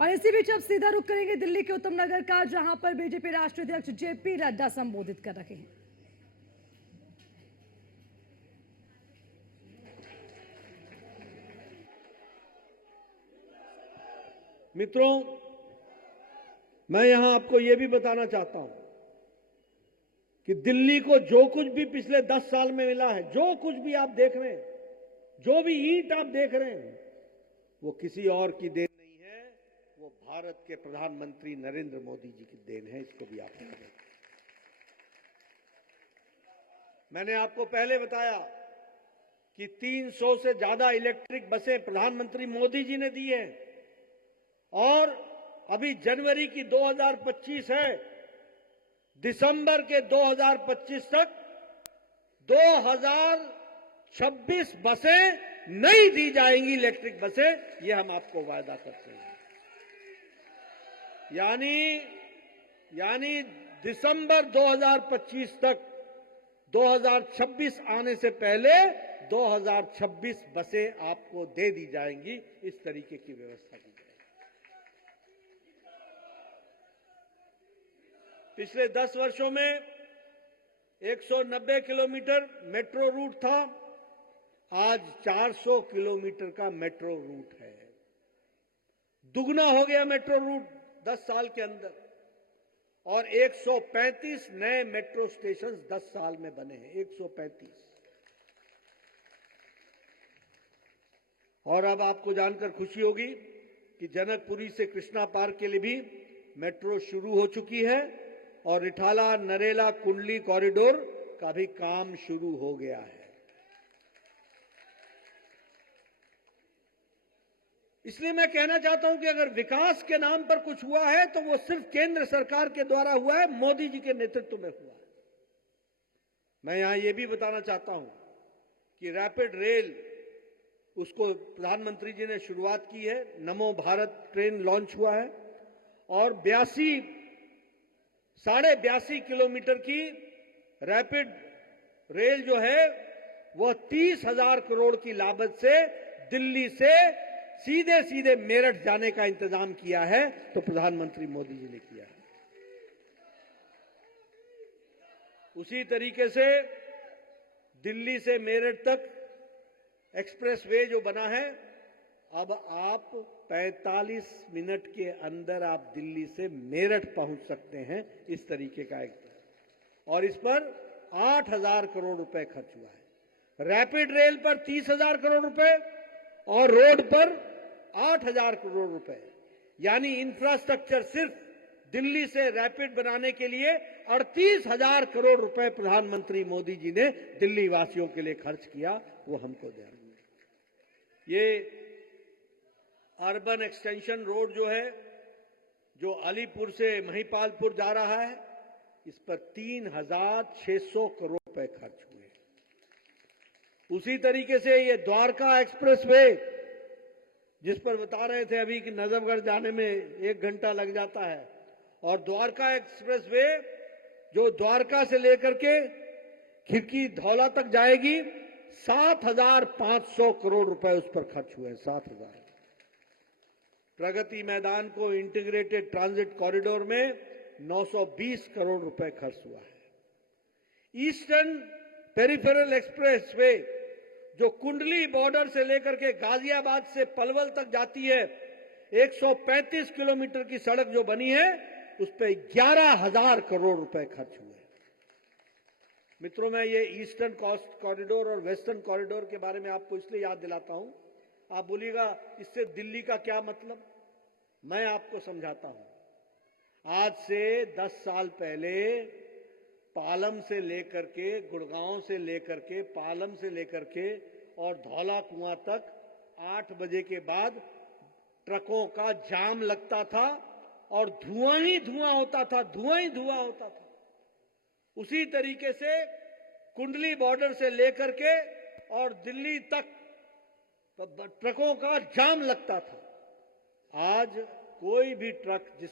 और इसी बीच अब सीधा रुख करेंगे दिल्ली के उत्तम नगर का, जहां पर बीजेपी राष्ट्रीय अध्यक्ष जेपी नड्डा संबोधित कर रहे हैं। मित्रों, मैं यहां आपको यह भी बताना चाहता हूं कि दिल्ली को जो कुछ भी पिछले 10 साल में मिला है, जो कुछ भी आप देख रहे हैं, जो भी ईंट आप देख रहे हैं, वो किसी और की देन नहीं है, वो भारत के प्रधानमंत्री नरेंद्र मोदी जी की देन है। इसको भी आप याद रखें। मैंने आपको पहले बताया कि 300 से ज्यादा इलेक्ट्रिक बसें प्रधानमंत्री मोदी जी ने दी है, और अभी जनवरी की 2025 है, दिसंबर के 2025 तक 2026 बसें नहीं दी जाएंगी, इलेक्ट्रिक बसें। ये हम आपको वायदा करते हैं। यानी दिसंबर 2025 तक 2026 आने से पहले 2026 बसें आपको दे दी जाएंगी। इस तरीके की व्यवस्था की जाएगी। पिछले 10 वर्षों में 190 किलोमीटर मेट्रो रूट था, आज 400 किलोमीटर का मेट्रो रूट है। दुगना हो गया मेट्रो रूट 10 साल के अंदर, और 135 नए मेट्रो स्टेशन 10 साल में बने हैं। 135। और अब आपको जानकर खुशी होगी कि जनकपुरी से कृष्णा पार्क के लिए भी मेट्रो शुरू हो चुकी है, और रिठाला नरेला कुंडली कॉरिडोर का भी काम शुरू हो गया है। इसलिए मैं कहना चाहता हूं कि अगर विकास के नाम पर कुछ हुआ है तो वो सिर्फ केंद्र सरकार के द्वारा हुआ है, मोदी जी के नेतृत्व में हुआ है। मैं यहां ये भी बताना चाहता हूं कि रैपिड रेल, उसको प्रधानमंत्री जी ने शुरुआत की है। नमो भारत ट्रेन लॉन्च हुआ है, और 82 किलोमीटर की रैपिड रेल जो है वह 30,000 करोड़ की लागत से दिल्ली से सीधे सीधे मेरठ जाने का इंतजाम किया है, तो प्रधानमंत्री मोदी जी ने किया है। उसी तरीके से दिल्ली से मेरठ तक एक्सप्रेसवे जो बना है, अब आप 45 मिनट के अंदर आप दिल्ली से मेरठ पहुंच सकते हैं। इस तरीके का एक, और इस पर 8,000 करोड़ रुपए खर्च हुआ है। रैपिड रेल पर 30,000 करोड़ रुपए और रोड पर 8,000 करोड़ रुपए। यानी इंफ्रास्ट्रक्चर सिर्फ दिल्ली से रैपिड बनाने के लिए 38,000 करोड़ रुपए प्रधानमंत्री मोदी जी ने दिल्ली वासियों के लिए खर्च किया। वो हमको ध्यान है। ये अर्बन एक्सटेंशन रोड जो है, जो अलीपुर से महिपालपुर जा रहा है, इस पर 3,600 करोड़ रुपए खर्च हुए। उसी तरीके से ये द्वारका एक्सप्रेसवे, जिस पर बता रहे थे अभी कि नजफगढ़ जाने में 1 घंटा लग जाता है, और द्वारका एक्सप्रेसवे जो द्वारका से लेकर के खिड़की धौला तक जाएगी, 7,500 करोड़ रुपए उस पर खर्च हुए हैं। 7,000। प्रगति मैदान को इंटीग्रेटेड ट्रांजिट कॉरिडोर में 920 करोड़ रुपए खर्च हुआ है। ईस्टर्न पेरिफेरल एक्सप्रेसवे जो कुंडली बॉर्डर से लेकर के गाजियाबाद से पलवल तक जाती है, 135 किलोमीटर की सड़क जो बनी है, उस पर 11,000 करोड़ रुपए खर्च हुए। मित्रों, मैं ये ईस्टर्न कोस्ट कॉरिडोर और वेस्टर्न कॉरिडोर के बारे में आपको इसलिए याद दिलाता हूं। आप बोलिएगा इससे दिल्ली का क्या मतलब? मैं आपको समझाता हूं। आज से 10 साल पहले पालम से लेकर के, गुड़गांव से लेकर के, पालम से लेकर के और धौला कुआं तक 8 बजे के बाद ट्रकों का जाम लगता था, और धुआं ही धुआं होता था, धुआं ही धुआं होता था। उसी तरीके से कुंडली बॉर्डर से लेकर के और दिल्ली तक ट्रकों का जाम लगता था। आज कोई भी ट्रक जिस